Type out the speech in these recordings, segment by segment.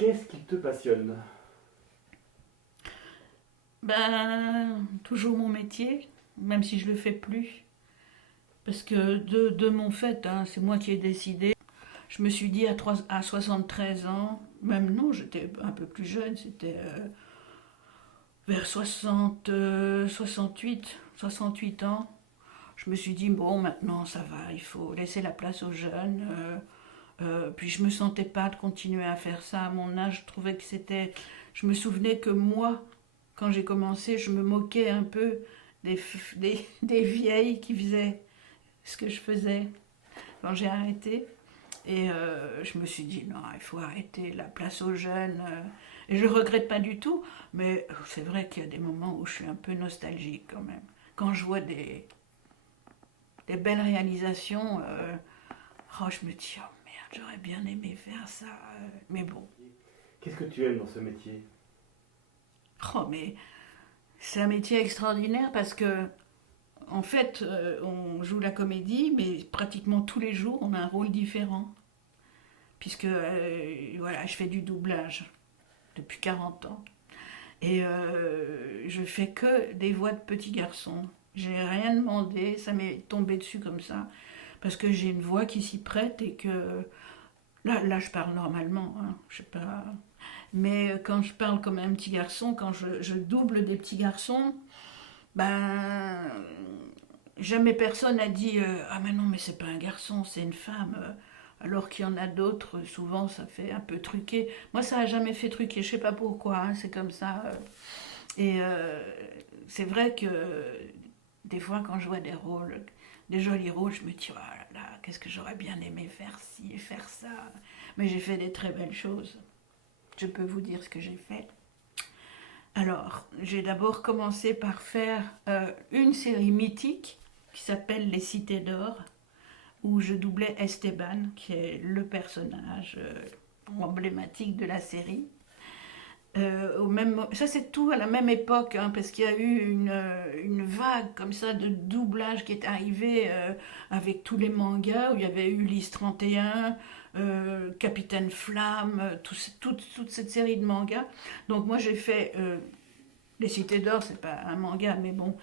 Qu'est-ce qui te passionne? Ben, toujours mon métier, même si je le fais plus. Parce que de mon fait, hein, c'est moi qui ai décidé. Je me suis dit à 73 ans, même non, j'étais un peu plus jeune, c'était vers 68 ans. Je me suis dit, bon, maintenant ça va, il faut laisser la place aux jeunes. Puis je me sentais pas de continuer à faire ça à mon âge. Je trouvais que c'était. Je me souvenais que moi, quand j'ai commencé, je me moquais un peu des vieilles qui faisaient ce que je faisais quand j'ai arrêté. Et je me suis dit, non, il faut arrêter la place aux jeunes. Et je ne regrette pas du tout, mais c'est vrai qu'il y a des moments où je suis un peu nostalgique quand même. Quand je vois des belles réalisations, oh, je me dis, oh merde, j'aurais bien aimé faire ça. Mais bon, Qu'est-ce que tu aimes dans ce métier? oh, mais c'est un métier extraordinaire parce que, en fait, on joue la comédie, mais pratiquement tous les jours, on a un rôle différent. Puisque, voilà, je fais du doublage depuis 40 ans. Et je fais que des voix de petits garçons. J'ai rien demandé, ça m'est tombé dessus comme ça. Parce que j'ai une voix qui s'y prête et que. Là je parle normalement, hein, je sais pas. Mais quand je parle comme un petit garçon, quand je double des petits garçons, ben. Jamais personne n'a dit ah, mais non, mais c'est pas un garçon, c'est une femme. Alors qu'il y en a d'autres, souvent ça fait un peu truqué. Moi, ça a jamais fait truqué, je sais pas pourquoi, hein, c'est comme ça. Et c'est vrai que des fois, quand je vois des rôles, des jolis rôles, je me dis, oh là là, qu'est-ce que j'aurais bien aimé faire ci, faire ça. Mais j'ai fait des très belles choses. Je peux vous dire ce que j'ai fait. Alors, j'ai d'abord commencé par faire une série mythique qui s'appelle Les Cités d'Or, où je doublais Esteban, qui est le personnage emblématique de la série. Ça c'est tout à la même époque, hein, parce qu'il y a eu une vague comme ça de doublage qui est arrivée avec tous les mangas, où il y avait eu Ulysse 31, Capitaine Flamme, toute cette série de mangas. Donc moi j'ai fait Les Cités d'Or, c'est pas un manga, mais bon,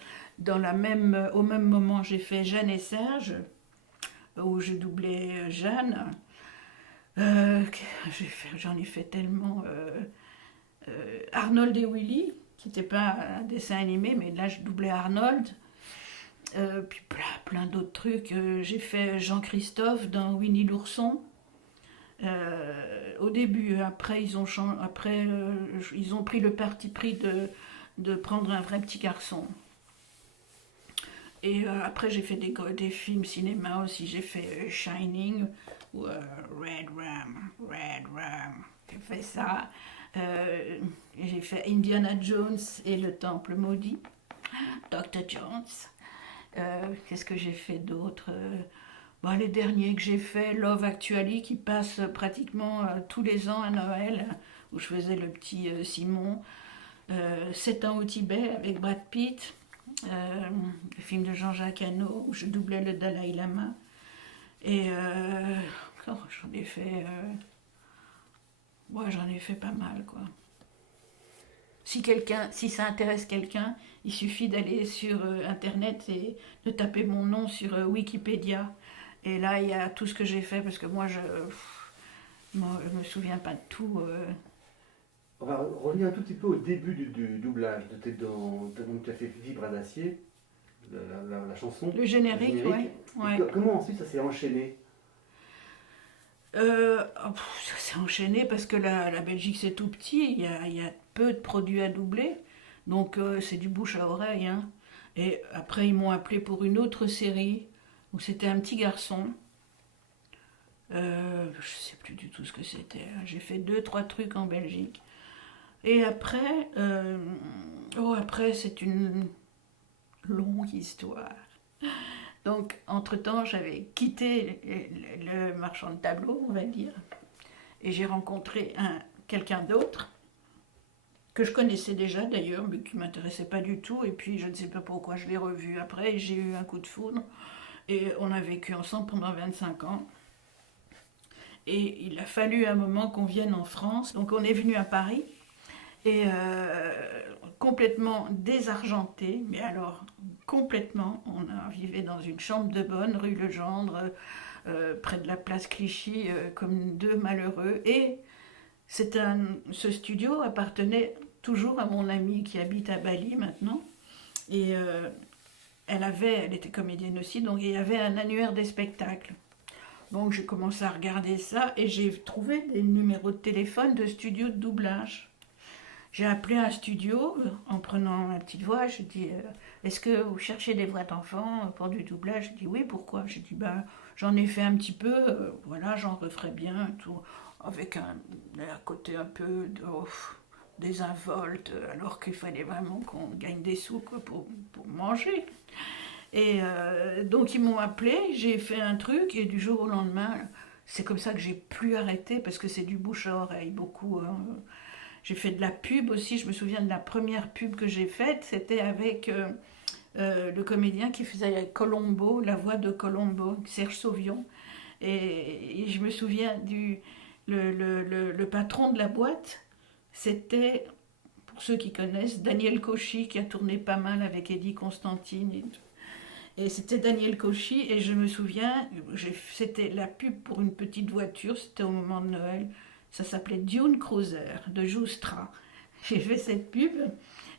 au même moment j'ai fait Jeanne et Serge, où je doublais Jeanne. Euh, J'en ai fait tellement. Arnold et Willy, qui n'était pas un dessin animé, mais là je doublais Arnold. Puis plein d'autres trucs. J'ai fait Jean-Christophe dans Winnie l'ourson. Au début, ils ont pris le parti pris de prendre un vrai petit garçon. Et après, j'ai fait des films cinéma aussi. J'ai fait Shining ou Red Ram. J'ai fait ça. Euh, j'ai fait Indiana Jones et le Temple maudit. Dr. Jones. Qu'est-ce que j'ai fait d'autre bon, les derniers que j'ai fait, Love Actually, qui passe pratiquement tous les ans à Noël, où je faisais le petit Simon. 7 ans au Tibet avec Brad Pitt. Le film de Jean-Jacques Hano où je doublais le Dalai Lama. Et j'en ai fait. J'en ai fait pas mal, quoi. Si ça intéresse quelqu'un, il suffit d'aller sur internet et de taper mon nom sur Wikipédia. Et là, il y a tout ce que j'ai fait parce que je me souviens pas de tout. On va revenir un tout petit peu au début du doublage. Donc tu as fait Vibre d'acier, la chanson, Le le générique, générique. ouais, Et ouais. comment ensuite ça s'est enchaîné? Ça s'est enchaîné parce que la Belgique c'est tout petit, il y a peu de produits à doubler, donc c'est du bouche à oreille, hein. Et après ils m'ont appelé pour une autre série où c'était un petit garçon. Je sais plus du tout ce que c'était, hein. J'ai fait deux trois trucs en Belgique. Et après, après c'est une longue histoire. Donc entre-temps j'avais quitté le marchand de tableaux, on va dire. Et j'ai rencontré quelqu'un d'autre, que je connaissais déjà d'ailleurs, mais qui ne m'intéressait pas du tout. Et puis je ne sais pas pourquoi je l'ai revu après, et j'ai eu un coup de foudre. Et on a vécu ensemble pendant 25 ans. Et il a fallu un moment qu'on vienne en France. Donc on est venu à Paris et complètement désargenté, mais alors complètement, on a vivait dans une chambre de bonne rue Legendre, près de la place Clichy, comme deux malheureux. Et ce studio appartenait toujours à mon amie qui habite à Bali maintenant. Et elle était comédienne aussi, donc il y avait un annuaire des spectacles. Donc j'ai commencé à regarder ça et j'ai trouvé des numéros de téléphone de studios de doublage. J'ai appelé un studio en prenant ma petite voix. Je dis est-ce que vous cherchez des voix d'enfants pour du doublage? Je dis oui, pourquoi? J'ai dit ben, j'en ai fait un petit peu, voilà, j'en referai bien, tout, avec un côté un peu désinvolte, alors qu'il fallait vraiment qu'on gagne des sous quoi, pour manger. Et donc ils m'ont appelé, j'ai fait un truc et du jour au lendemain, c'est comme ça que j'ai plus arrêté parce que c'est du bouche à oreille beaucoup. Hein. J'ai fait de la pub aussi, je me souviens de la première pub que j'ai faite, c'était avec le comédien qui faisait Colombo, la voix de Colombo, Serge Sauvion. Et je me souviens le patron de la boîte, c'était, pour ceux qui connaissent, Daniel Cauchy qui a tourné pas mal avec Eddie Constantine et tout. Et c'était Daniel Cauchy, et je me souviens, c'était la pub pour une petite voiture, c'était au moment de Noël, ça s'appelait Dune Cruiser de Joustra. J'ai fait cette pub,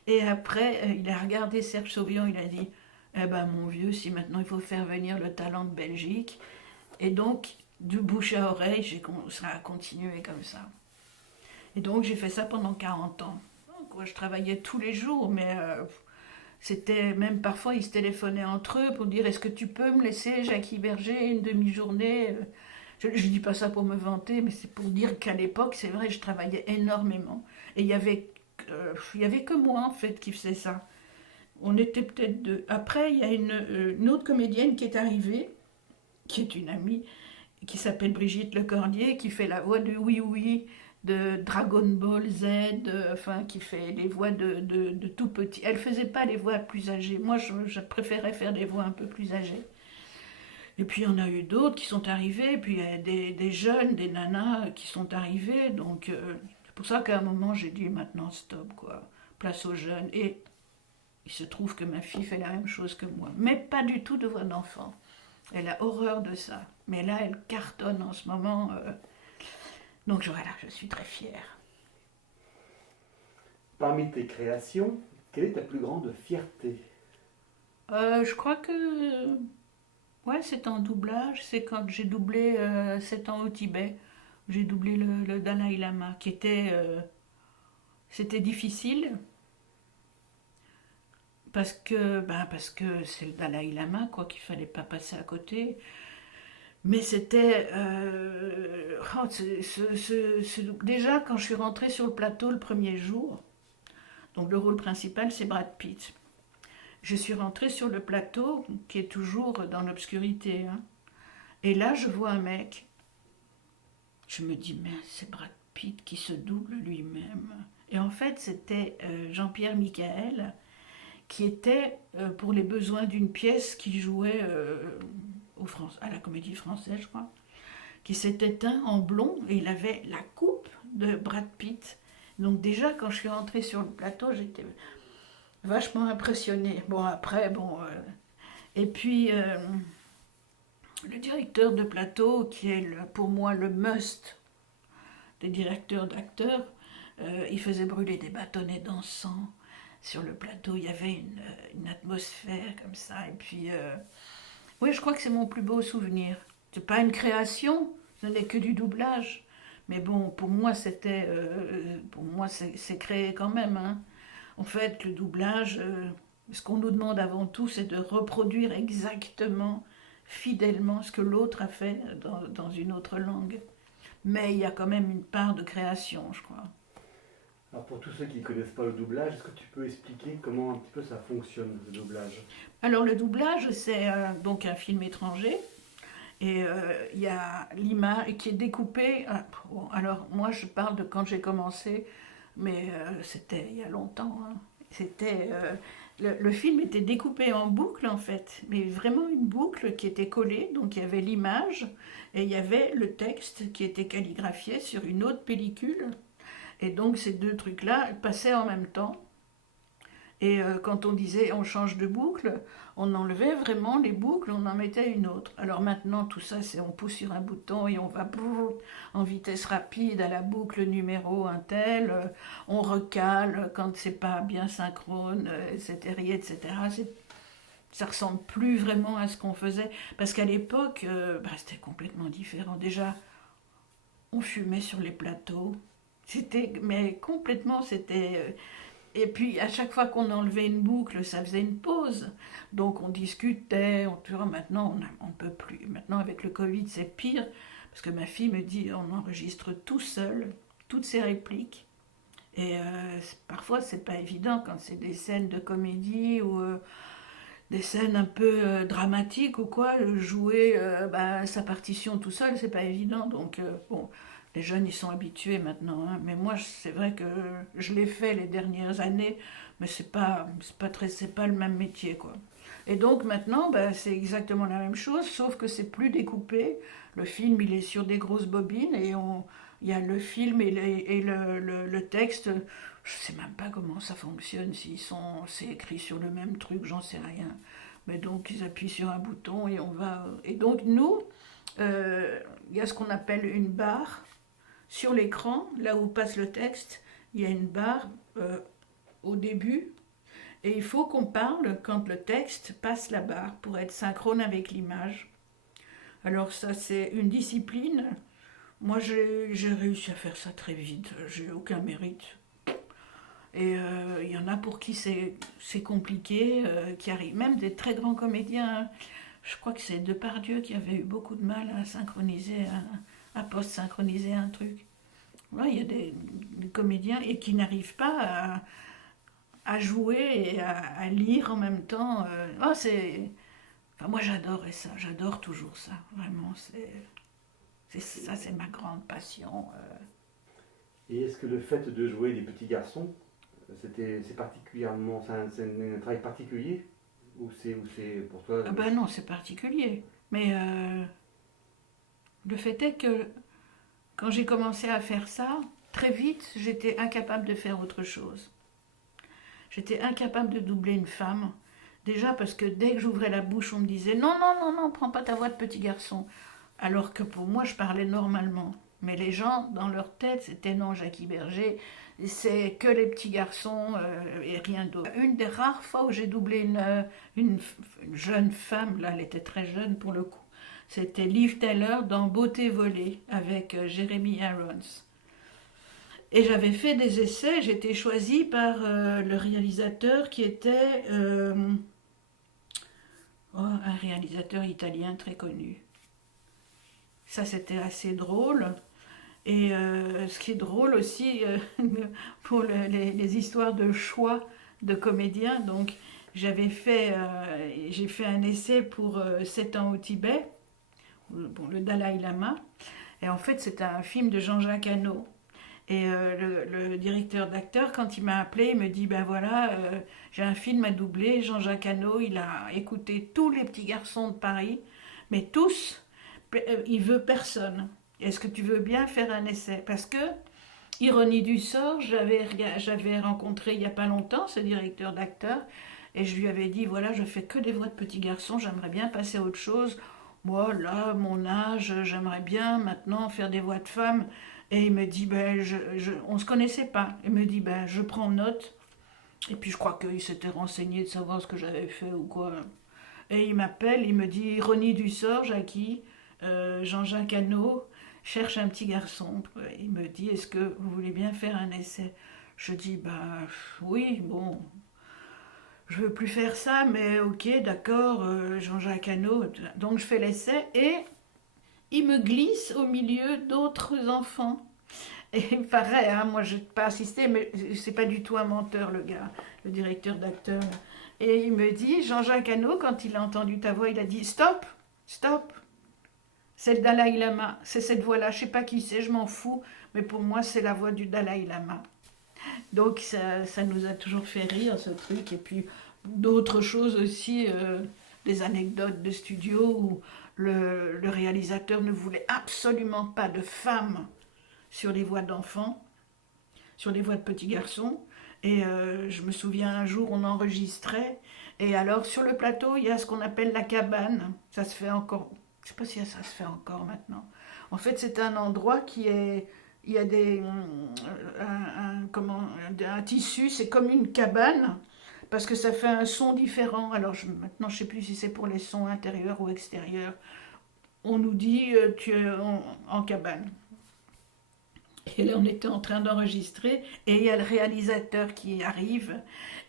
et après, il a regardé Serge Sauvion, il a dit eh ben mon vieux, si maintenant il faut faire venir le talent de Belgique. Et donc, du bouche à oreille, ça a continué comme ça. Et donc, j'ai fait ça pendant 40 ans. Donc, je travaillais tous les jours, mais c'était même parfois, ils se téléphonaient entre eux pour dire est-ce que tu peux me laisser, Jackie Berger, une demi-journée. Je ne dis pas ça pour me vanter, mais c'est pour dire qu'à l'époque, c'est vrai, je travaillais énormément. Et il y avait que moi, en fait, qui faisait ça. On était peut-être deux. Après, il y a une autre comédienne qui est arrivée, qui est une amie, qui s'appelle Brigitte Lecordier, qui fait la voix de Oui Oui, de Dragon Ball Z, enfin, qui fait les voix de tout petit. Elle faisait pas les voix plus âgées. Moi, je préférais faire des voix un peu plus âgées. Et puis, il y en a eu d'autres qui sont arrivés, puis il y a des jeunes, des nanas qui sont arrivés. Donc, c'est pour ça qu'à un moment, j'ai dit maintenant, stop, quoi. Place aux jeunes. Et il se trouve que ma fille fait la même chose que moi. Mais pas du tout de voix d'enfant. Elle a horreur de ça. Mais là, elle cartonne en ce moment. Donc voilà, je suis très fière. Parmi tes créations, quelle est ta plus grande fierté? Je crois que ouais, c'est en doublage. C'est quand j'ai doublé 7 ans au Tibet. J'ai doublé le Dalai Lama, qui était... c'était difficile, parce que c'est le Dalai Lama, quoi, qu'il fallait pas passer à côté. Mais c'était... déjà, quand je suis rentrée sur le plateau le premier jour, donc le rôle principal, c'est Brad Pitt. Je suis rentrée sur le plateau, qui est toujours dans l'obscurité. Hein. Et là, je vois un mec. Je me dis, mais c'est Brad Pitt qui se double lui-même. Et en fait, c'était Jean-Pierre Michael, qui était, pour les besoins d'une pièce qui jouait à la Comédie Française, je crois, qui s'était teint en blond, et il avait la coupe de Brad Pitt. Donc déjà, quand je suis rentrée sur le plateau, j'étais vachement impressionnée. Bon, après, et puis, le directeur de plateau, qui est pour moi le must des directeurs d'acteurs, il faisait brûler des bâtonnets d'encens sur le plateau. Il y avait une atmosphère comme ça. Et puis, oui, je crois que c'est mon plus beau souvenir. C'est pas une création, ce n'est que du doublage. Mais bon, pour moi, c'est créé quand même. Hein. En fait, le doublage, ce qu'on nous demande avant tout, c'est de reproduire exactement, fidèlement, ce que l'autre a fait dans une autre langue. Mais il y a quand même une part de création, je crois. Alors pour tous ceux qui ne connaissent pas le doublage, est-ce que tu peux expliquer comment un petit peu ça fonctionne, le doublage? Alors le doublage, c'est donc un film étranger. Et il y a l'image qui est découpée. Alors moi, je parle de quand j'ai commencé, mais c'était il y a longtemps. Hein. C'était le film était découpé en boucle en fait, mais vraiment une boucle qui était collée, donc il y avait l'image et il y avait le texte qui était calligraphié sur une autre pellicule. Et donc ces deux trucs-là passaient en même temps. Et quand on disait on change de boucle, on enlevait vraiment les boucles, on en mettait une autre. Alors maintenant, tout ça, c'est on pousse sur un bouton et on va en vitesse rapide à la boucle numéro un tel, on recale quand c'est pas bien synchrone, etc. etc. Ça ressemble plus vraiment à ce qu'on faisait. Parce qu'à l'époque, c'était complètement différent. Déjà, on fumait sur les plateaux. Mais complètement, et puis, à chaque fois qu'on enlevait une boucle, ça faisait une pause. Donc, on discutait. Tu vois, maintenant, on ne peut plus. Maintenant, avec le Covid, c'est pire. Parce que ma fille me dit, on enregistre tout seul, toutes ses répliques. Et parfois, c'est pas évident quand c'est des scènes de comédie ou des scènes un peu dramatiques ou quoi. Jouer sa partition tout seul, c'est pas évident. Donc, bon, les jeunes, ils sont habitués maintenant, hein. Mais moi, c'est vrai que je l'ai fait les dernières années, mais c'est pas le même métier, quoi. Et donc maintenant, c'est exactement la même chose, sauf que c'est plus découpé. Le film, il est sur des grosses bobines et il y a le film et le texte. Je sais même pas comment ça fonctionne, c'est écrit sur le même truc, j'en sais rien. Mais donc ils appuient sur un bouton et on va. Et donc nous, il y a ce qu'on appelle une barre sur l'écran, là où passe le texte, il y a une barre au début et il faut qu'on parle quand le texte passe la barre pour être synchrone avec l'image. Alors ça c'est une discipline. Moi j'ai réussi à faire ça très vite, j'ai aucun mérite. Et il y en a pour qui c'est compliqué, qui arrivent, même des très grands comédiens. Je crois que c'est Depardieu qui avait eu beaucoup de mal à synchroniser, à post-synchroniser un truc. Ouais, il y a des comédiens et qui n'arrivent pas à jouer et à lire en même temps. Enfin, moi j'adorais ça, j'adore toujours ça. Vraiment, ça, c'est ma grande passion. Et est-ce que le fait de jouer les petits garçons, c'est particulièrement, c'est un travail particulier ou c'est pour toi Ah ben non, c'est particulier. Mais le fait est que quand j'ai commencé à faire ça, très vite, j'étais incapable de faire autre chose. J'étais incapable de doubler une femme. Déjà parce que dès que j'ouvrais la bouche, on me disait non, non, non, non, prends pas ta voix de petit garçon. Alors que pour moi, je parlais normalement. Mais les gens, dans leur tête, c'était non, Jackie Berger, c'est que les petits garçons et rien d'autre. Une des rares fois où j'ai doublé une jeune femme, là, elle était très jeune pour le coup, c'était Liv Tyler dans Beauté volée avec Jeremy Irons. Et j'avais fait des essais, j'étais choisie par le réalisateur qui était un réalisateur italien très connu. Ça, c'était assez drôle. Et ce qui est drôle aussi pour les histoires de choix de comédiens, donc j'ai fait un essai pour 7 ans au Tibet, bon, le Dalai Lama, et en fait c'était un film de Jean-Jacques Hano. Et le directeur d'acteur, quand il m'a appelé, il me dit, ben voilà, j'ai un film à doubler, Jean-Jacques Hano, il a écouté tous les petits garçons de Paris, mais tous, il veut personne. Est-ce que tu veux bien faire un essai? Parce que, ironie du sort, j'avais rencontré il n'y a pas longtemps ce directeur d'acteur, et je lui avais dit, voilà, je fais que des voix de petits garçons, j'aimerais bien passer à autre chose. Moi, là, mon âge, j'aimerais bien maintenant faire des voix de femmes. Et il me dit, on ne se connaissait pas. Il me dit, je prends note. Et puis je crois qu'il s'était renseigné de savoir ce que j'avais fait ou quoi. Et il m'appelle, il me dit, ironie du sort, Jackie, Jean-Jacques Hano cherche un petit garçon. Il me dit, est-ce que vous voulez bien faire un essai? Je dis, oui, bon, je veux plus faire ça, mais ok, d'accord, Jean-Jacques Hano. Donc je fais l'essai et il me glisse au milieu d'autres enfants. Et pareil, hein, moi je n'ai pas assisté, mais c'est pas du tout un menteur le gars, le directeur d'acteur. Et il me dit, Jean-Jacques Hano, quand il a entendu ta voix, il a dit stop, stop, c'est le Dalai Lama, c'est cette voix-là, je sais pas qui c'est, je m'en fous, mais pour moi c'est la voix du Dalai Lama. Donc ça nous a toujours fait rire ce truc. Et puis d'autres choses aussi, des anecdotes de studio où le réalisateur ne voulait absolument pas de femmes sur les voix d'enfants, sur les voix de petits garçons. Et je me souviens un jour, on enregistrait. Et alors, sur le plateau, il y a ce qu'on appelle la cabane. Ça se fait encore. Je ne sais pas si ça se fait encore maintenant. En fait, c'est un endroit qui est. Il y a un tissu, c'est comme une cabane, parce que ça fait un son différent. Alors maintenant, je ne sais plus si c'est pour les sons intérieurs ou extérieurs. On nous dit, tu es en cabane. Et là, on était en train d'enregistrer et il y a le réalisateur qui arrive.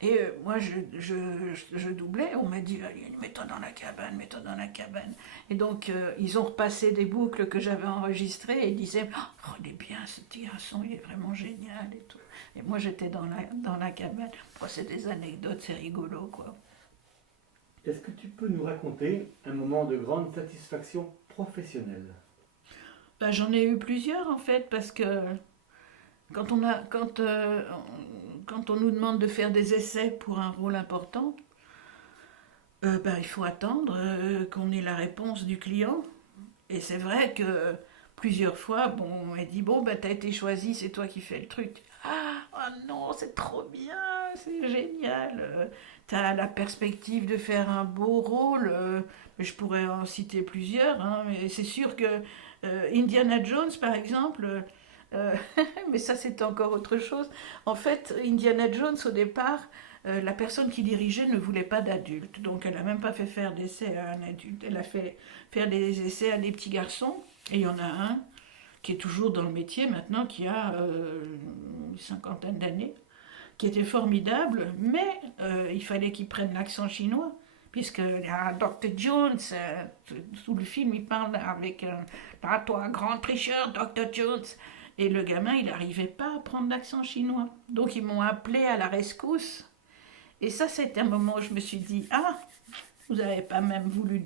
Et moi, je doublais. On m'a dit, allez, mets-toi dans la cabane, mets-toi dans la cabane. Et donc, ils ont repassé des boucles que j'avais enregistrées et ils disaient, oh, il est bien ce petit garçon, il est vraiment génial et tout. Et moi, j'étais dans la cabane. Bon, c'est des anecdotes, c'est rigolo, quoi. Est-ce que tu peux nous raconter un moment de grande satisfaction professionnelle? Ben, j'en ai eu plusieurs, en fait, parce que quand on nous demande de faire des essais pour un rôle important, ben, il faut attendre qu'on ait la réponse du client. Et c'est vrai que plusieurs fois, bon, on m'a dit, bon, ben, t'as été choisi, c'est toi qui fais le truc. Ah, oh non, c'est trop bien, c'est génial. T'as la perspective de faire un beau rôle. Je pourrais en citer plusieurs, hein, mais c'est sûr que Indiana Jones, par exemple, euh, mais ça c'est encore autre chose. En fait, Indiana Jones, au départ, la personne qui dirigeait ne voulait pas d'adulte. Donc elle n'a même pas fait faire d'essai à un adulte. Elle a fait faire des essais à des petits garçons. Et il y en a un qui est toujours dans le métier maintenant, qui a une cinquantaine d'années, qui était formidable, mais il fallait qu'il prenne l'accent chinois. Puisque Dr. Jones, sous le film, il parle avec ah, toi, grand tricheur, Dr. Jones. Et le gamin, il n'arrivait pas à prendre l'accent chinois. Donc ils m'ont appelé à la rescousse. Et ça, c'était un moment où je me suis dit, ah, vous n'avez pas même voulu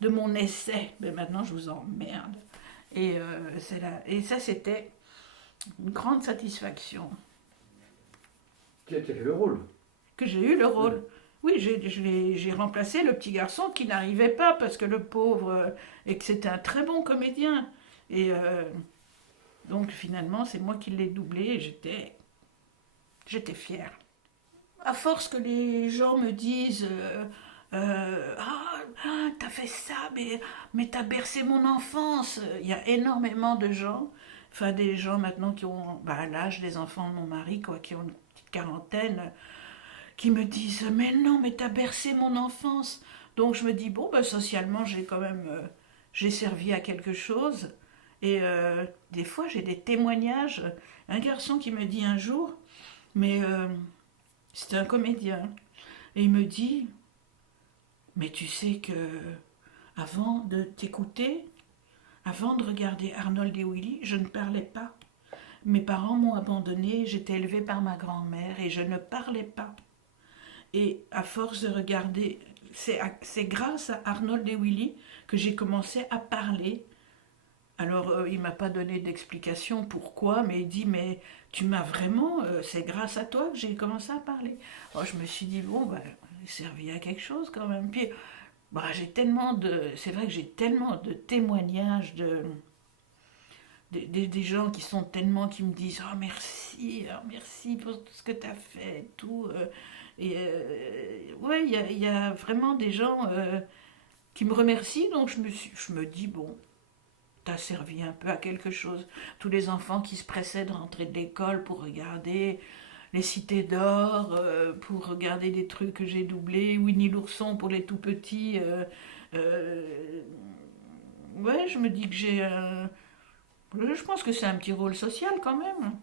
de mon essai, mais maintenant je vous emmerde. Et, et ça, c'était une grande satisfaction Tu as fait le rôle. que j'ai eu le Ouais. rôle. Oui, j'ai remplacé le petit garçon qui n'arrivait pas parce que le pauvre, et que c'était un très bon comédien. Et donc finalement, c'est moi qui l'ai doublé et j'étais fière. À force que les gens me disent t'as fait ça, mais t'as bercé mon enfance. Il y a énormément de gens, enfin des gens maintenant qui ont bah, l'âge des enfants de mon mari, quoi, qui ont une petite quarantaine, qui me disent mais non, mais t'as bercé mon enfance. Donc je me dis bon, bah, socialement, j'ai quand même j'ai servi à quelque chose. Et des fois, j'ai des témoignages. Un garçon qui me dit un jour, mais c'était un comédien, et il me dit, mais tu sais que avant de t'écouter, avant de regarder Arnold et Willy, je ne parlais pas. Mes parents m'ont abandonnée, j'étais élevée par ma grand-mère et je ne parlais pas. Et à force de regarder, c'est grâce à Arnold et Willy que j'ai commencé à parler. Alors, il m'a pas donné d'explication pourquoi, mais il dit, mais tu m'as vraiment, c'est grâce à toi que j'ai commencé à parler. Alors, je me suis dit, bon, bah, il servi à quelque chose quand même. Puis, bah, c'est vrai que j'ai tellement de témoignages des gens qui sont tellement, qui me disent, oh, merci pour tout ce que tu as fait, et tout. Ouais, il y a vraiment des gens qui me remercient, donc je me dis, bon, t'as servi un peu à quelque chose. Tous les enfants qui se pressaient de rentrer de l'école pour regarder les cités d'or, pour regarder des trucs que j'ai doublés, Winnie l'ourson pour les tout petits. Euh, ouais, je me dis que je pense que c'est un petit rôle social quand même.